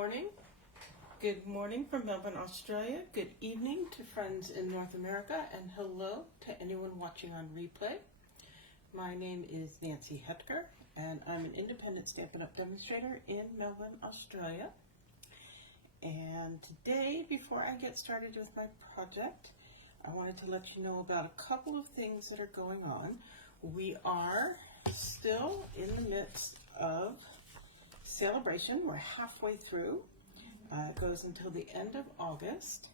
morning. Good morning from Melbourne, Australia. Good evening to friends in North America, and hello to anyone watching on replay. My name is Nancy Hetker, and I'm an independent Stampin' Up! Demonstrator in Melbourne, Australia. And today, before I get started with my project, I wanted to let you know about a couple of things that are going on. We are still in the midst of celebration. We're halfway through. It goes until the end of August.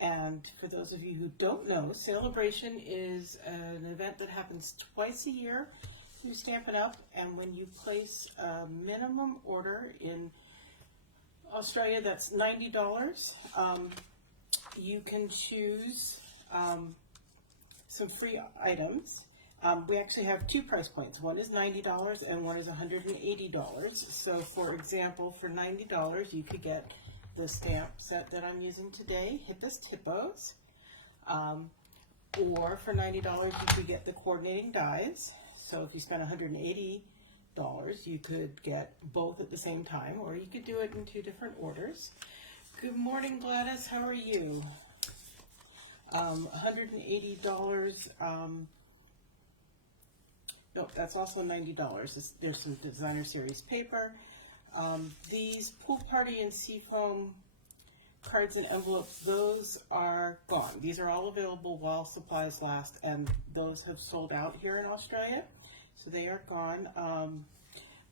And for those of you who don't know, Celebration is an event that happens twice a year through Stampin' Up! And when you place a minimum order in Australia, that's $90, you can choose some free items. We actually have two price points. One is $90 and one is $180. So for example, for $90, you could get the stamp set that I'm using today, Hippos. Or for $90, you could get the coordinating dies. So if you spend $180, you could get both at the same time, or you could do it in two different orders. Good morning, Gladys. How are you? $180. Nope, that's also $90. There's some designer series paper. These pool party and seafoam cards and envelopes, those are gone. These are all available while supplies last, and those have sold out here in Australia, so they are gone.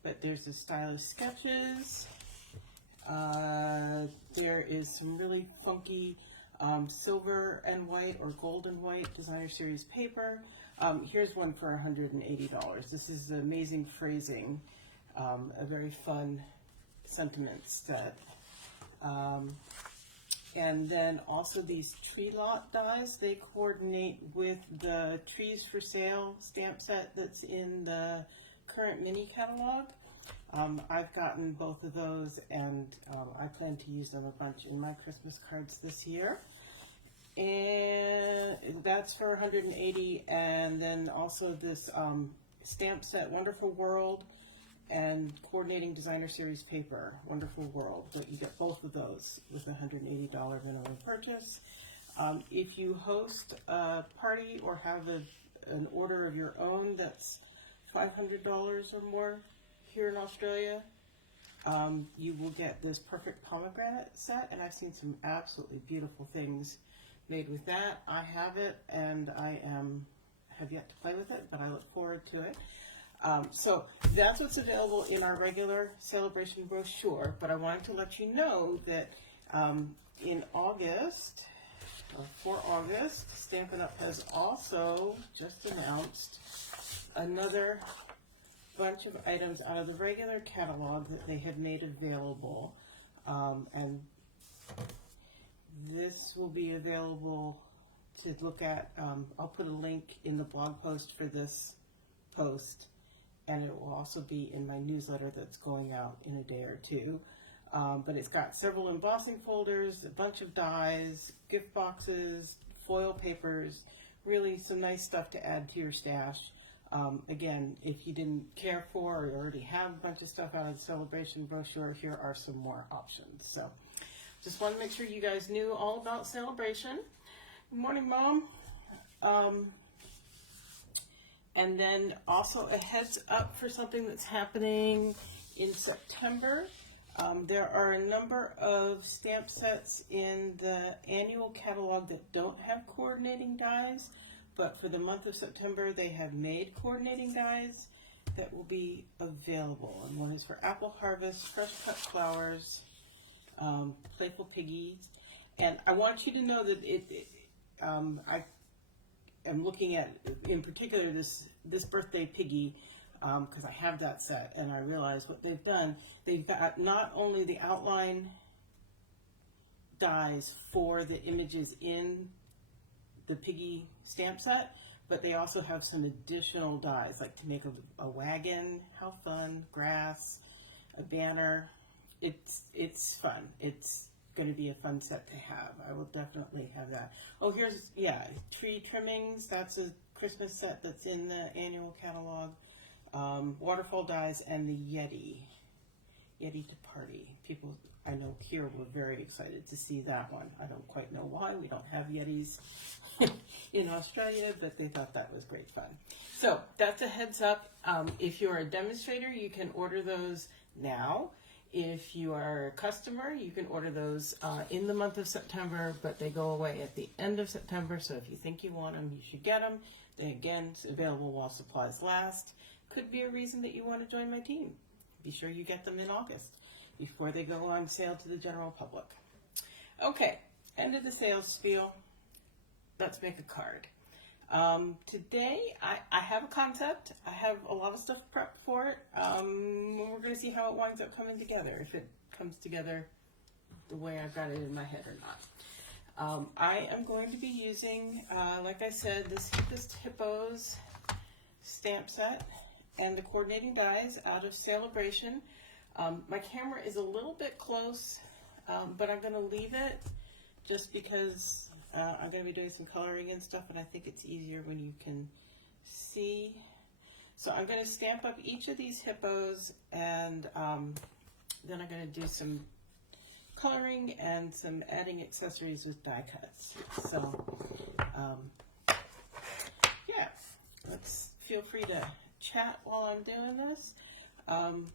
But there's the stylish sketches. There is some really funky silver and white or gold and white designer series paper. Here's one for $180. This is the amazing phrasing, a very fun sentiment set. And then also these tree lot dies, they coordinate with the Trees for Sale stamp set that's in the current mini catalog. I've gotten both of those, and I plan to use them a bunch in my Christmas cards this year. And that's for $180, and then also this stamp set, Wonderful World, and coordinating designer series paper, Wonderful World. But you get both of those with a $180 minimum purchase. If you host a party or have an order of your own that's $500 or more here in Australia, you will get this perfect pomegranate set, and I've seen some absolutely beautiful things made with that. I have it, and I have yet to play with it, but I look forward to it. So that's what's available in our regular celebration brochure, but I wanted to let you know that in August, or for August, Stampin' Up! Has also just announced another bunch of items out of the regular catalog that they have made available, and this will be available to look at. I'll put a link in the blog post for this post, and it will also be in my newsletter that's going out in a day or two. But it's got several embossing folders, a bunch of dies, gift boxes, foil papers, really some nice stuff to add to your stash. Again, if you didn't care for or you already have a bunch of stuff out of the celebration brochure, here are some more options. So just want to make sure you guys knew all about Celebration. Good morning, Mom. And then also a heads up for something that's happening in September. There are a number of stamp sets in the annual catalog that don't have coordinating dies, but for the month of September they have made coordinating dies that will be available. And one is for Apple Harvest, Fresh Cut Flowers, Playful Piggies. And I want you to know that I am looking at, in particular, this birthday piggy, because I have that set, and I realize what they've done. They've got not only the outline dies for the images in the piggy stamp set, but they also have some additional dies, like to make a wagon, how fun, grass, a banner. It's fun. It's going to be a fun set to have. I will definitely have that. Oh, here's, yeah, tree trimmings. That's a Christmas set that's in the annual catalog. Waterfall dies and the Yeti to Party. People I know here we're very excited to see that one. I don't quite know why. We don't have Yetis in Australia, but they thought that was great fun. So that's a heads up. If you're a demonstrator, you can order those now. If you are a customer, you can order those in the month of September, but they go away at the end of September. So if you think you want them, you should get them. They, again, it's available while supplies last. Could be a reason that you want to join my team. Be sure you get them in August before they go on sale to the general public. Okay, end of the sales spiel. Let's make a card. Today, I have a concept. I have a lot of stuff prepped for it. We're going to see how it winds up coming together, if it comes together the way I've got it in my head or not. I am going to be using, like I said, this Hippos stamp set and the coordinating dies out of Celebration. My camera is a little bit close, but I'm going to leave it just because I'm going to be doing some coloring and stuff, and I think it's easier when you can see. So I'm going to stamp up each of these hippos, and then I'm going to do some coloring and some adding accessories with die cuts. So yeah, let's feel free to chat while I'm doing this. I'm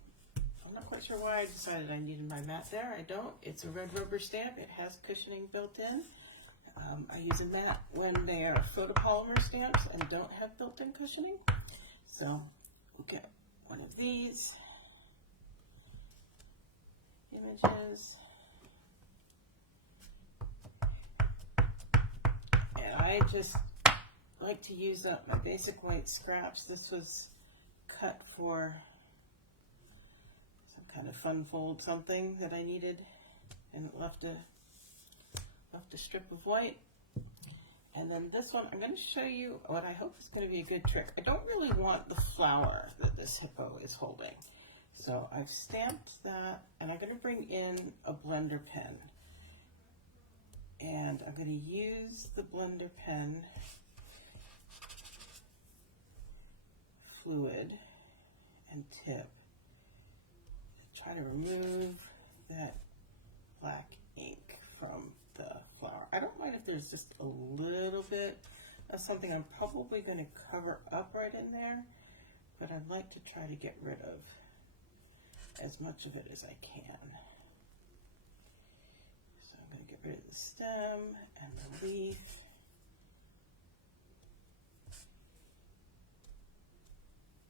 not quite sure why I decided I needed my mat there. I don't. It's a red rubber stamp. It has cushioning built in. I use a mat when they are photopolymer stamps and don't have built-in cushioning. So we'll get one of these images. And I just like to use up my basic white scraps. This was cut for some kind of fun fold something that I needed, and it left a strip of white. And then this one, I'm going to show you what I hope is going to be a good trick. I don't really want the flower that this hippo is holding. So I've stamped that, and I'm going to bring in a blender pen. And I'm going to use the blender pen fluid and tip to try to remove that black ink from the flower. I don't mind if there's just a little bit of something. I'm probably going to cover up right in there, but I'd like to try to get rid of as much of it as I can. So I'm going to get rid of the stem and the leaf.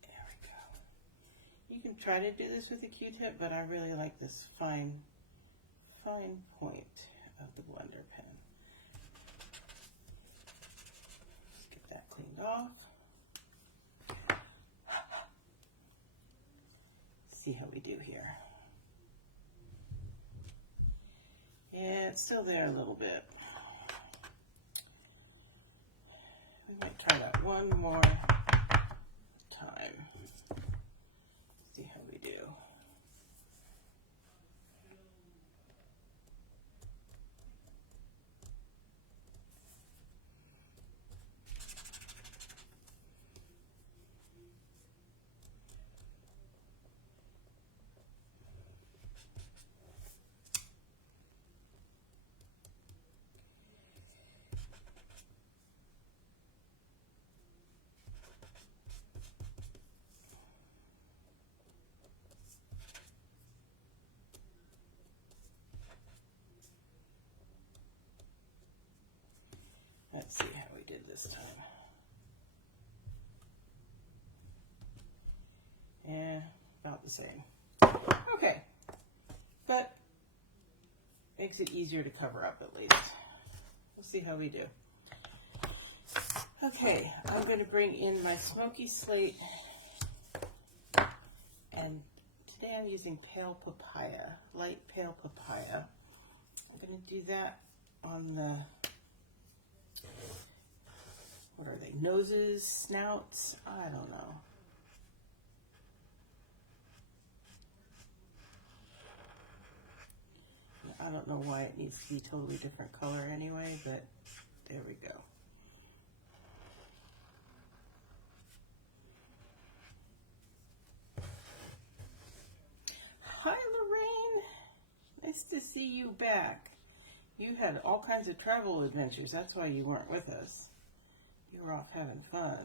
There we go. You can try to do this with a Q-tip, but I really like this fine point of the blender pen. Let's get that cleaned off. See how we do here. Yeah, it's still there a little bit. We might try that one more time. See how we do. Let's see how we did this time. Yeah, about the same. Okay, but makes it easier to cover up at least. We'll see how we do. Okay, I'm going to bring in my smoky slate, and today I'm using pale papaya, light pale papaya. I'm going to do that on the, what are they, noses, snouts? I don't know. I don't know why it needs to be totally different color anyway, but there we go. Hi, Lorraine. Nice to see you back. You had all kinds of travel adventures. That's why you weren't with us. You were off having fun.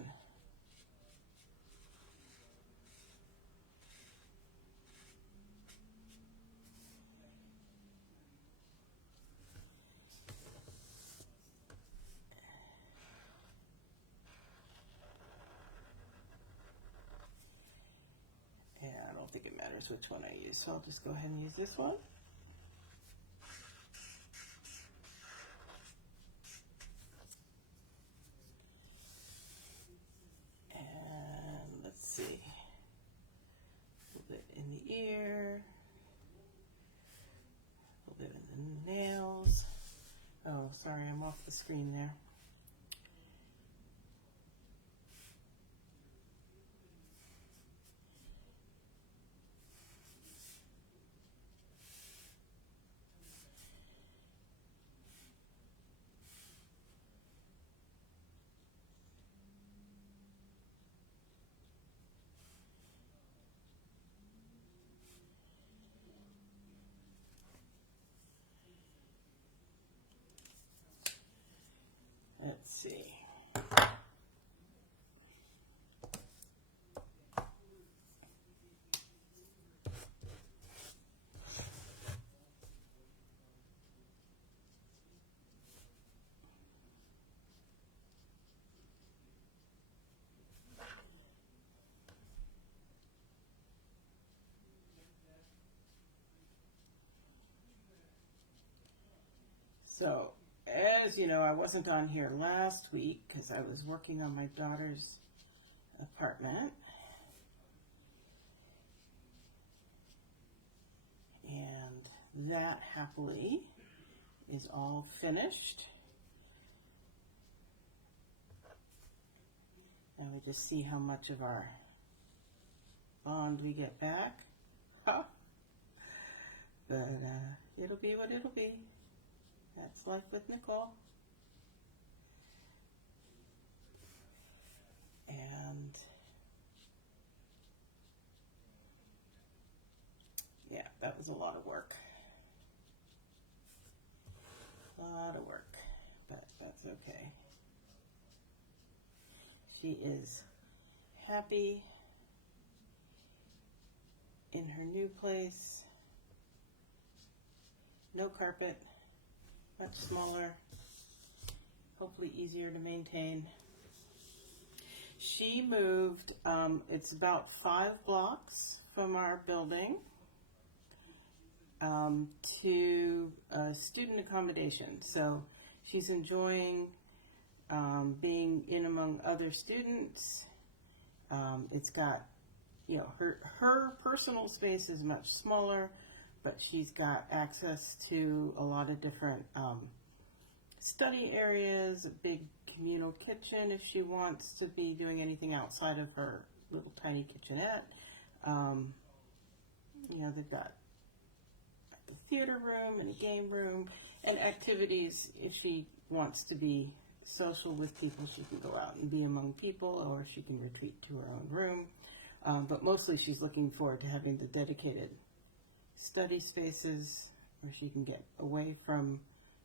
Yeah, I don't think it matters which one I use, so I'll just go ahead and use this one. Oh, sorry, I'm off the screen there. Let's see. So, as you know, I wasn't on here last week because I was working on my daughter's apartment. And that, happily, is all finished. Now we just see how much of our bond we get back. Huh. But it'll be what it'll be. That's life with Nicole. And yeah, that was a lot of work. A lot of work, but that's okay. She is happy in her new place. No carpet. Much smaller, hopefully easier to maintain. She moved, it's about 5 blocks from our building, to student accommodation. So she's enjoying being in among other students. It's got, you know, her personal space is much smaller, but she's got access to a lot of different study areas, a big communal kitchen if she wants to be doing anything outside of her little tiny kitchenette. You know, they've got a theater room and a game room and activities. If she wants to be social with people, she can go out and be among people, or she can retreat to her own room. But mostly she's looking forward to having the dedicated study spaces where she can get away from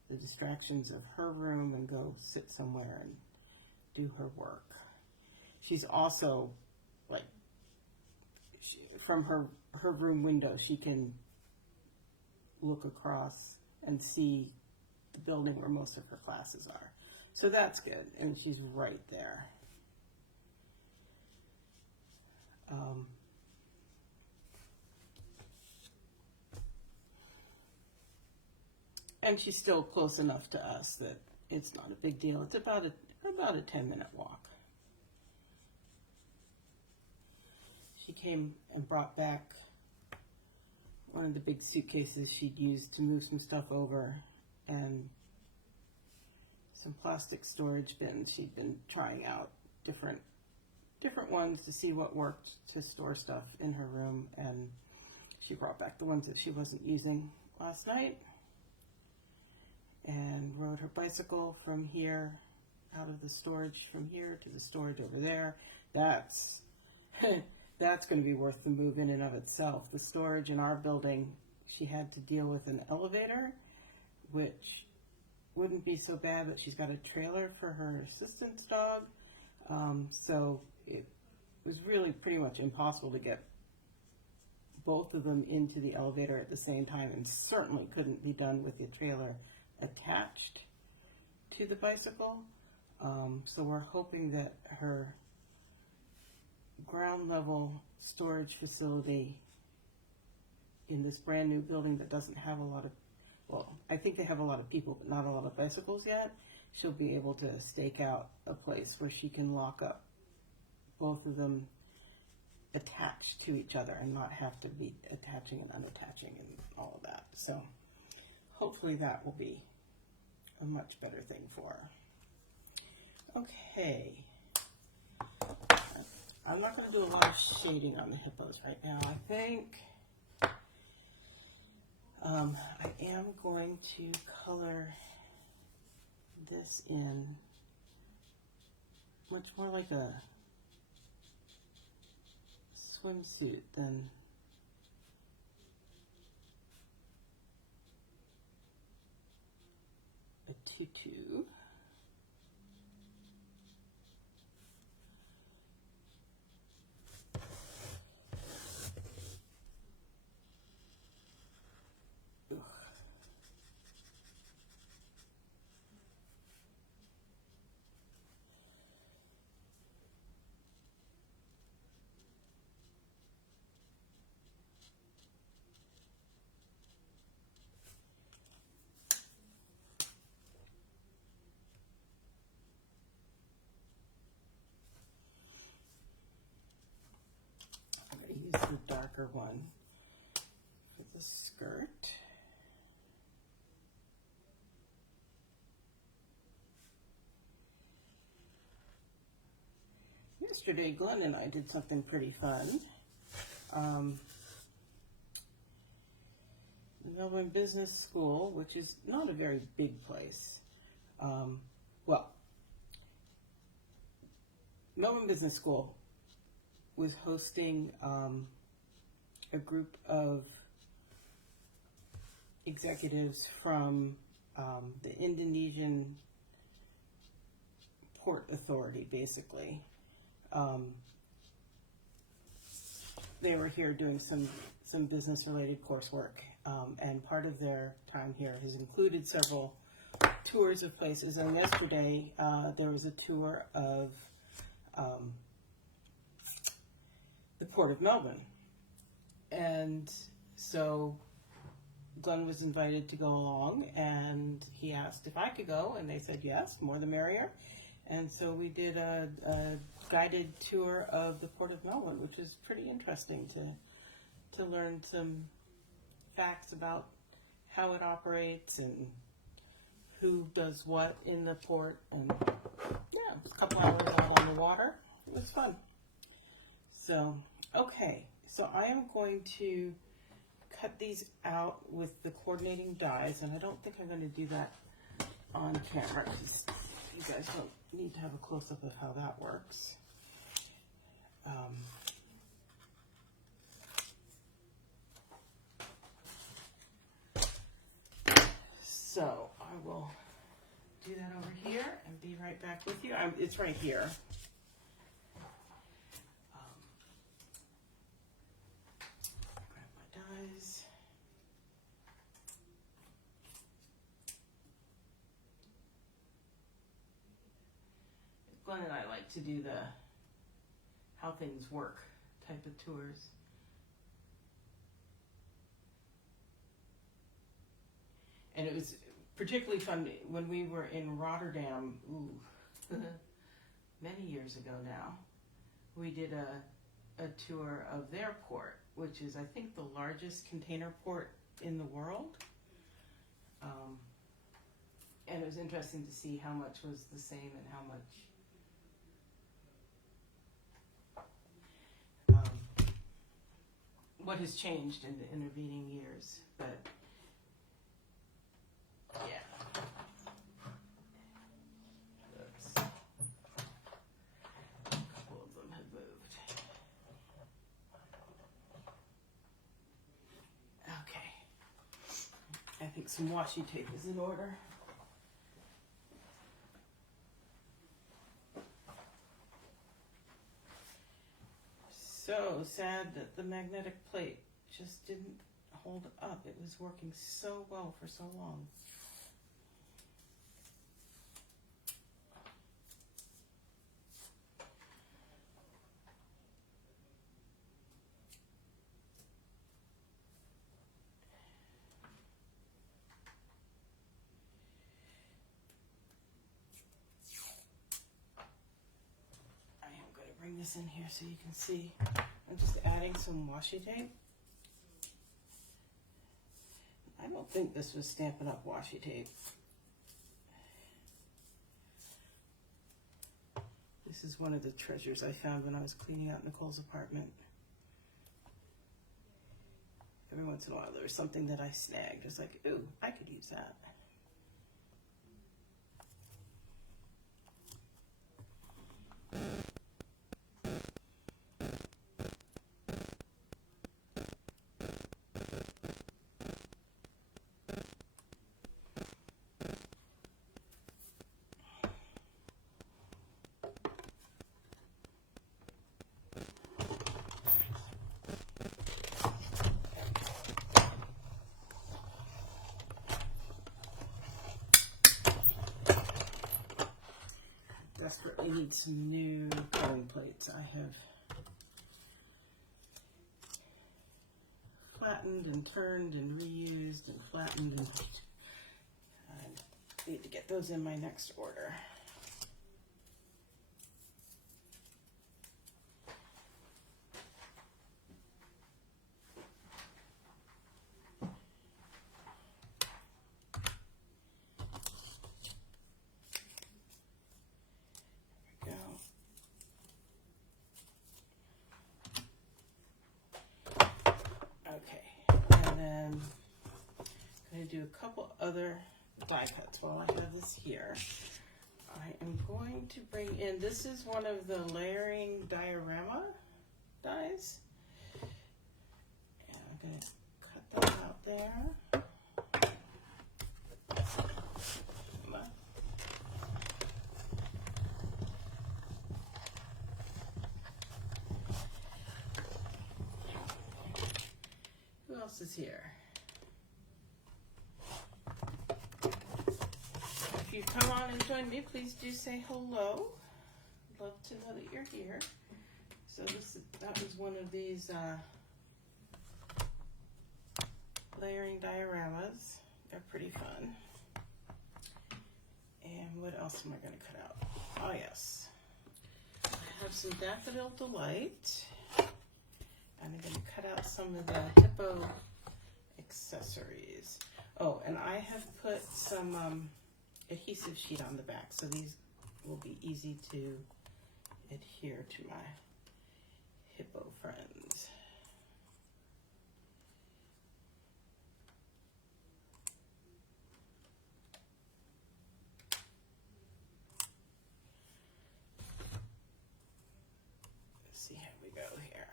the distractions of her room and go sit somewhere and do her work. She's also, like, from her room window, she can look across and see the building where most of her classes are. So that's good, and she's right there. And she's still close enough to us that it's not a big deal. It's about a 10-minute walk. She came and brought back one of the big suitcases she'd used to move some stuff over, and some plastic storage bins. She'd been trying out different ones to see what worked to store stuff in her room, and she brought back the ones that she wasn't using last night and rode her bicycle from here out of the storage, from here to the storage over there. That's going to be worth the move in and of itself. The storage in our building she had to deal with an elevator, which wouldn't be so bad, but she's got a trailer for her assistance dog. So it was really pretty much impossible to get both of them into the elevator at the same time, and certainly couldn't be done with the trailer attached to the bicycle. So we're hoping that her ground level storage facility in this brand new building that doesn't have a lot of, well, I think they have a lot of people, but not a lot of bicycles yet. She'll be able to stake out a place where she can lock up both of them attached to each other and not have to be attaching and unattaching and all of that. So hopefully that will be a much better thing for her. Okay. I'm not going to do a lot of shading on the hippos right now. I think I am going to color this in much more like a swimsuit than a tutu. Use the darker one for the skirt. Yesterday, Glenn and I did something pretty fun. Melbourne Business School, which is not a very big place. Well, Melbourne Business School was hosting a group of executives from the Indonesian Port Authority, basically. They were here doing some business-related coursework, and part of their time here has included several tours of places. And yesterday, there was a tour of the Port of Melbourne. And so Glenn was invited to go along, and he asked if I could go, and they said yes, more the merrier. And so we did a guided tour of the Port of Melbourne, which is pretty interesting to learn some facts about how it operates and who does what in the port. And yeah, it was a couple hours out on the water. It was fun. So, okay, so I am going to cut these out with the coordinating dies, and I don't think I'm going to do that on camera because you guys don't need to have a close-up of how that works. So I will do that over here and be right back with you. It's right here. Grab my dies. Glenn and I like to do the how things work type of tours. And it was particularly fun when we were in Rotterdam, many years ago now. We did a tour of their port, which is, I think, the largest container port in the world. And it was interesting to see how much was the same and how much what has changed in the intervening years. But yeah. Oops. A couple of them have moved. Okay. some washi tape is in order. So sad that the magnetic plate just didn't hold up. It was working so well for so long. Bring this in here so you can see. I'm just adding some washi tape. I don't think this was Stampin' Up! Washi tape. This is one of the treasures I found when I was cleaning out Nicole's apartment. Every once in a while there was something that I snagged. It was like, ooh, I could use that. Desperately need some new coloring plates. I have flattened and turned and reused and flattened, and I need to get those in my next order. Do a couple other die cuts while I have this here. I am going to bring in, this is one of the layering diorama dies. And I'm going to cut them out there. Who else is here? If you come on and join me, please do say hello. I'd love to know that you're here. So that was one of these layering dioramas. They're pretty fun. And what else am I going to cut out? Oh yes, I have some Daffodil Delight. And I'm going to cut out some of the hippo accessories. Oh, and I have put some adhesive sheet on the back, so these will be easy to adhere to my hippo friends. Let's see how we go here.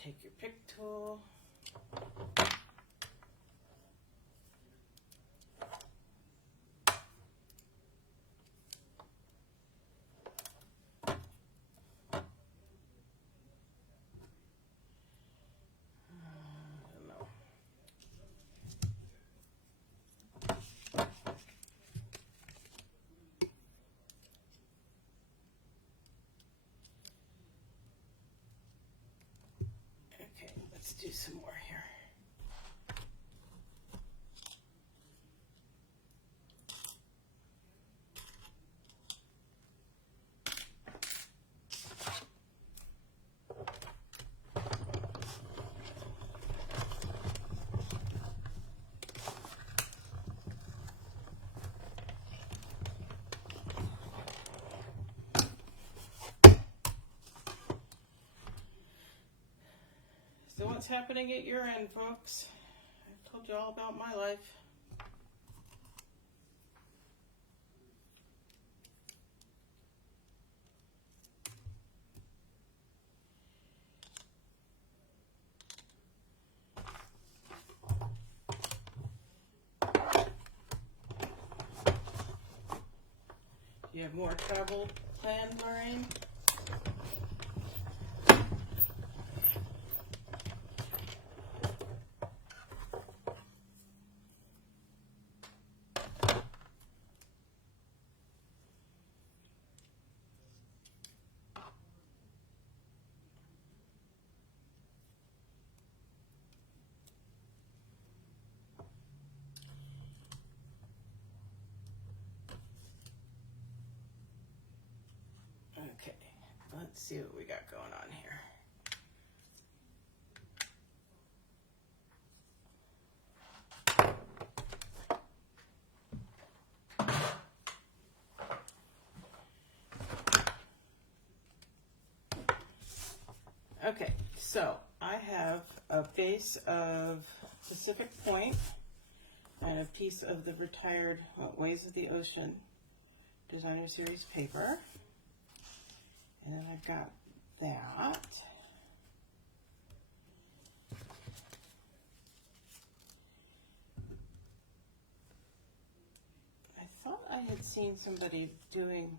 Take your pick tool. Let's do some more here. So what's happening at your end, folks? I've told you all about my life. Do you have more travel planned, Lorraine? Okay, let's see what we got going on here. Okay, so I have a base of Pacific Point and a piece of the retired Ways of the Ocean Designer Series paper. And then I've got that. I thought I had seen somebody doing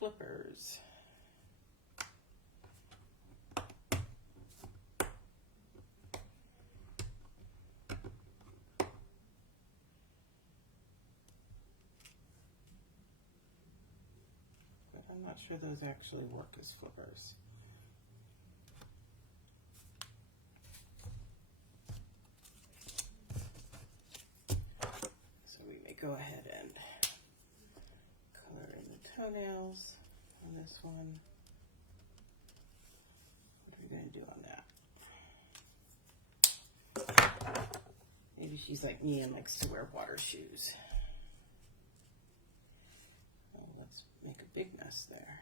flippers. But I'm not sure those actually work as flippers. So we may go ahead and color in the toenails on this one. What are we going to do on that? Maybe she's like me and likes to wear water shoes. Oh, let's make a big mess there.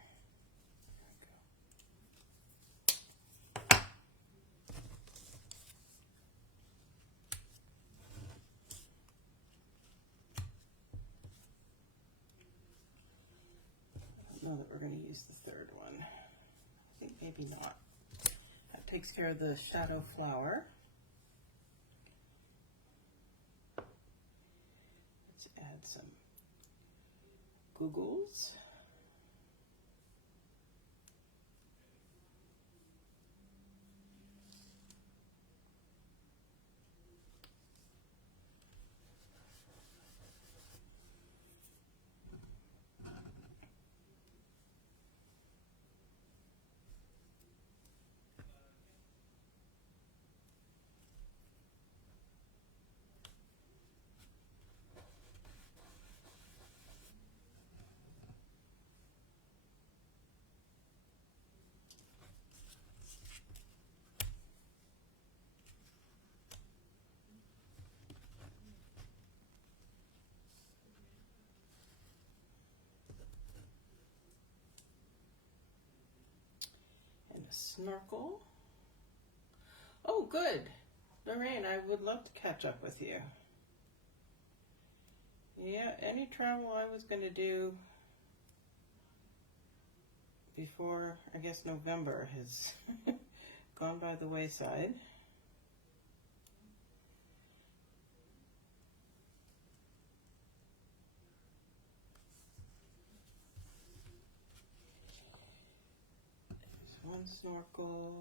I don't know that we're going to use the third one. I think maybe not. That takes care of the shadow flower. Let's add some googles. Snorkel. Oh, good. Lorraine, I would love to catch up with you. Yeah, any travel I was going to do before, I guess, November has gone by the wayside. There's one snorkel.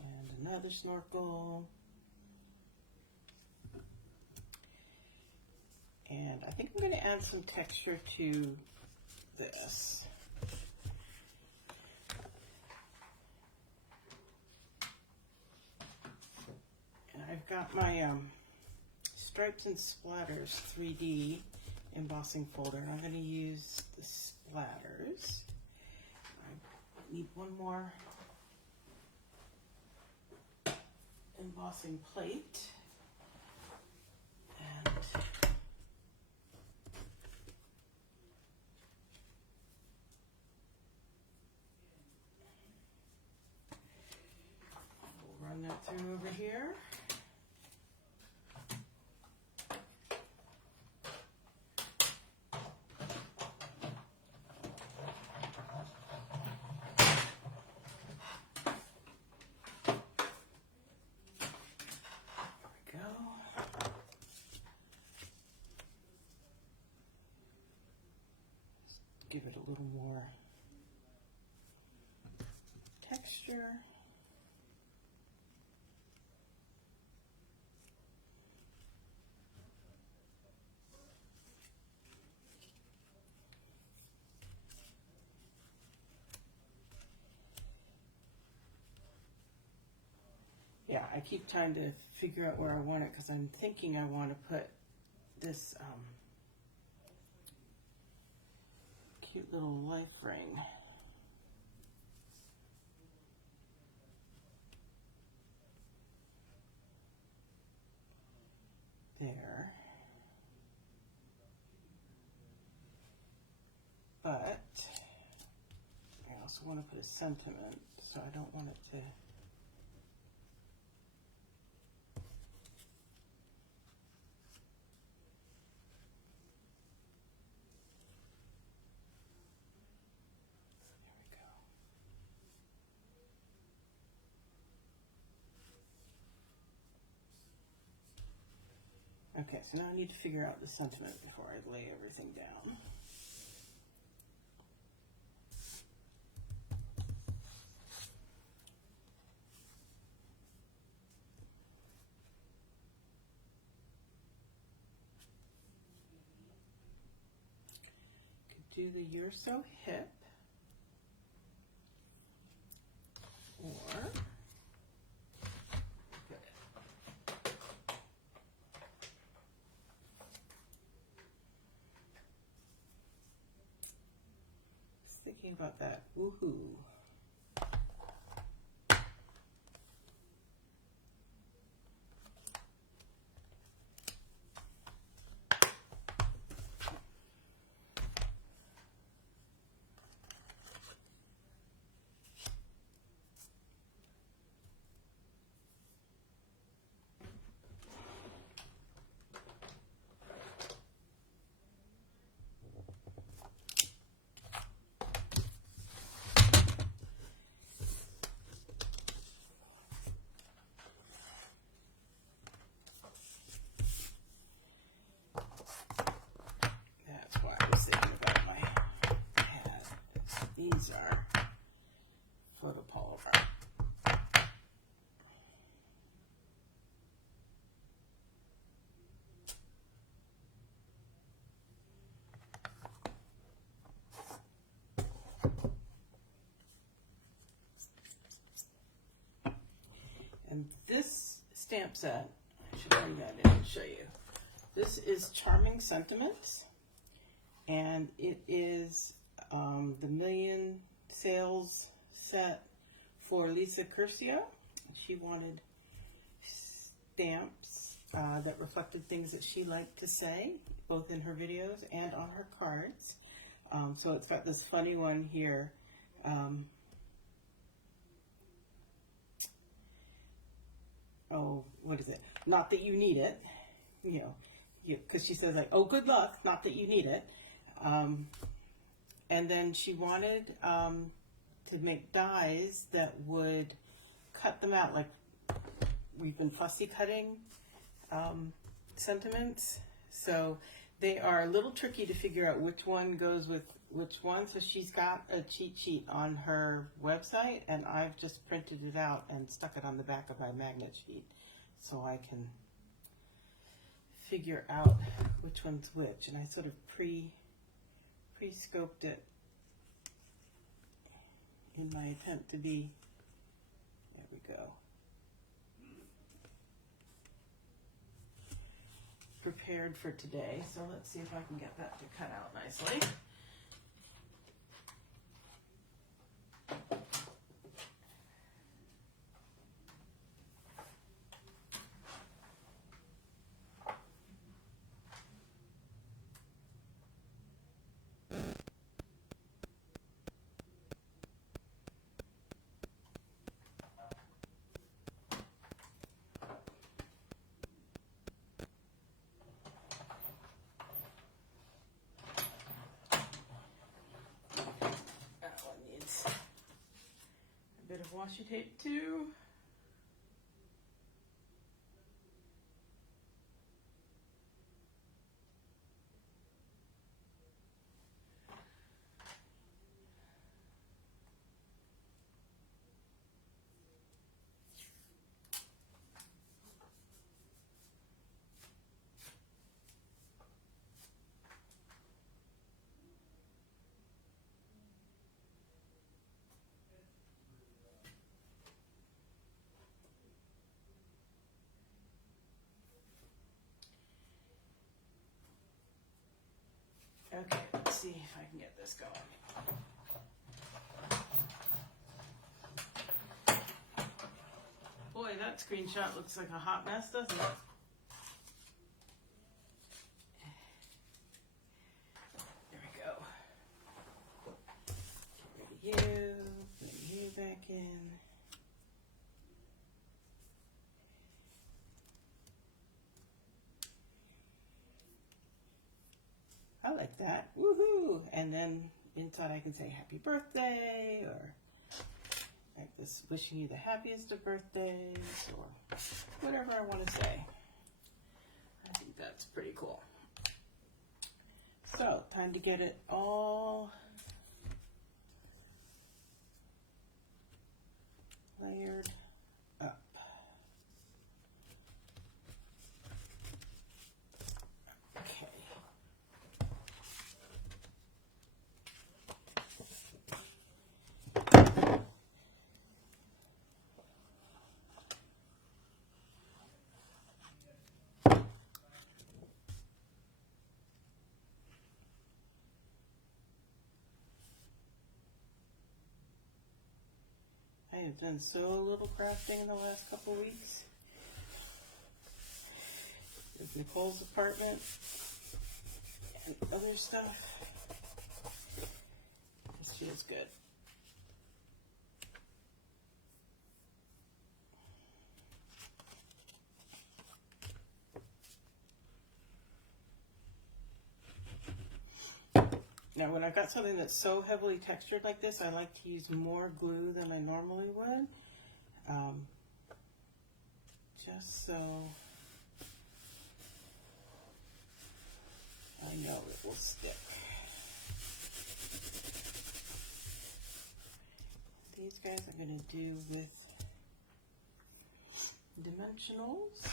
And another snorkel. And I think I'm going to add some texture to this. And I've got my Stripes and Splatters 3D embossing folder. And I'm going to use the splatters. I need one more embossing plate. And we'll run that through over here. Give it a little more texture. Yeah, I keep trying to figure out where I want it because I'm thinking I want to put this cute little life ring there, but I also want to put a sentiment, so I don't want it to. Okay, so now I need to figure out the sentiment before I lay everything down. Could do the "You're So Hip," or thinking about that. Woohoo. These are photopolymer. And this stamp set, I should bring that in and show you. This is Charming Sentiments, and it is the Million Sales set for Lisa Curcio. She wanted stamps that reflected things that she liked to say, both in her videos and on her cards. So it's got this funny one here. Oh, what is it? Not that you need it, you know, because she says like, oh, good luck, not that you need it. And then she wanted to make dies that would cut them out, like we've been fussy cutting sentiments. So they are a little tricky to figure out which one goes with which one. So she's got a cheat sheet on her website, and I've just printed it out and stuck it on the back of my magnet sheet so I can figure out which one's which. And I sort of pre-scoped it in my attempt to be, there we go. prepared for today. So let's see if I can get that to cut out nicely. Bit of washi tape too. Okay, let's see if I can get this going. Boy, that screenshot looks like a hot mess, doesn't it? There we go. Get rid of you, put you back in. I like that. Woohoo! And then inside I can say happy birthday, or like this, wishing you the happiest of birthdays, or whatever I want to say. I think that's pretty cool. So, time to get it all layered up. Okay. I have done so little crafting in the last couple weeks. With Nicole's apartment and other stuff. This feels good. Now, when I've got something that's so heavily textured like this, I like to use more glue than I normally would, just so I know it will stick. These guys I'm going to do with dimensionals.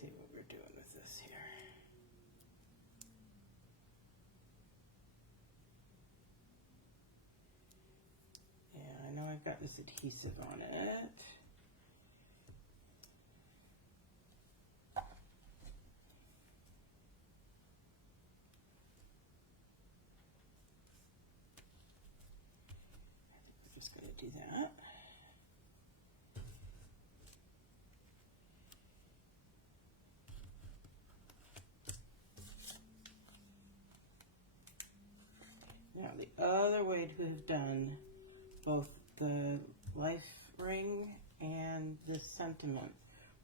See what we're doing with this here. Yeah, I know I've got this adhesive on it. I'm just going to do that. Now, the other way to have done both the life ring and this sentiment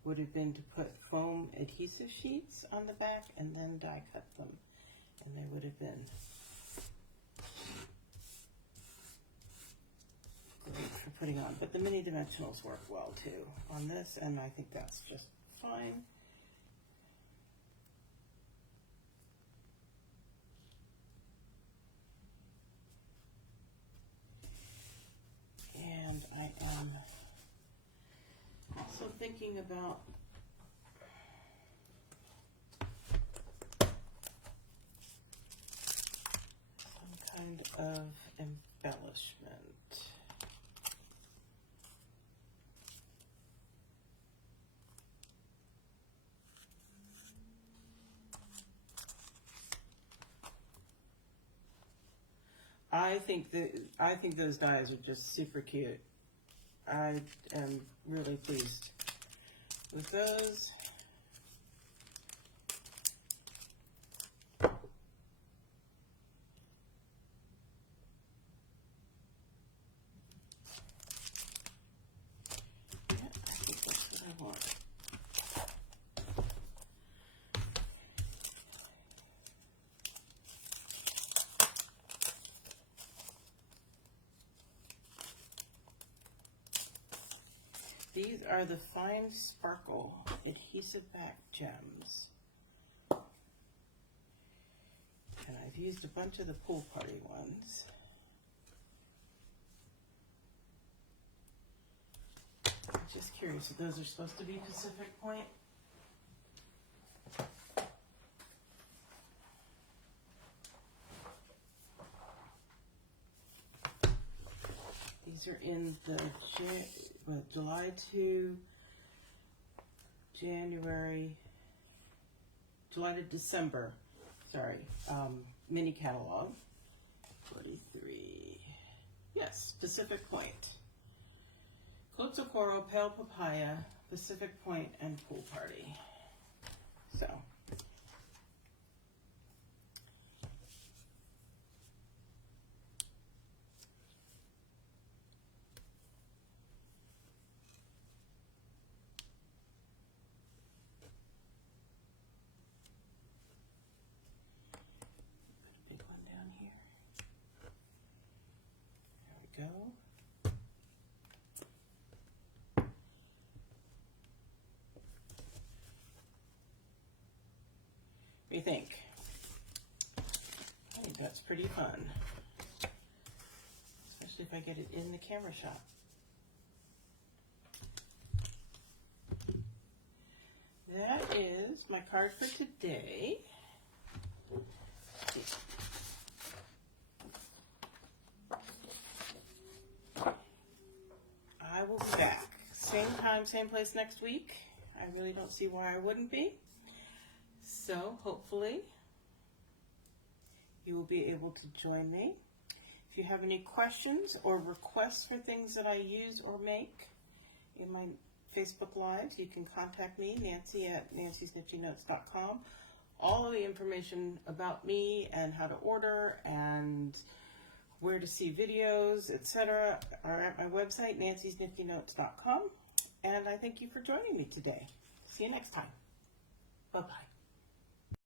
would have been to put foam adhesive sheets on the back and then die cut them. And they would have been putting on, but the mini dimensionals work well too on this, and I think that's just fine. And I am also thinking about some kind of embellishment. I think those dies are just super cute. I am really pleased with those. Yeah, I think that's what I want. These are the Fine Sparkle Adhesive Back Gems. And I've used a bunch of the pool party ones. I'm just curious if those are supposed to be Pacific Point. These are in the July to July to December, sorry, mini catalog. 43, yes, Pacific Point. Coats of Coral, Pale Papaya, Pacific Point, and Pool Party. So. Go. What do you think? I think that's pretty fun, especially if I get it in the camera shot. That is my card for today. I will be back. Same time, same place next week. I really don't see why I wouldn't be. So hopefully you will be able to join me. If you have any questions or requests for things that I use or make in my Facebook Lives, you can contact me, Nancy at nancysniftynotes.com. All of the information about me and how to order and where to see videos, etc. are at my website, nancysniftynotes.com. And I thank you for joining me today. See you next time. Bye-bye.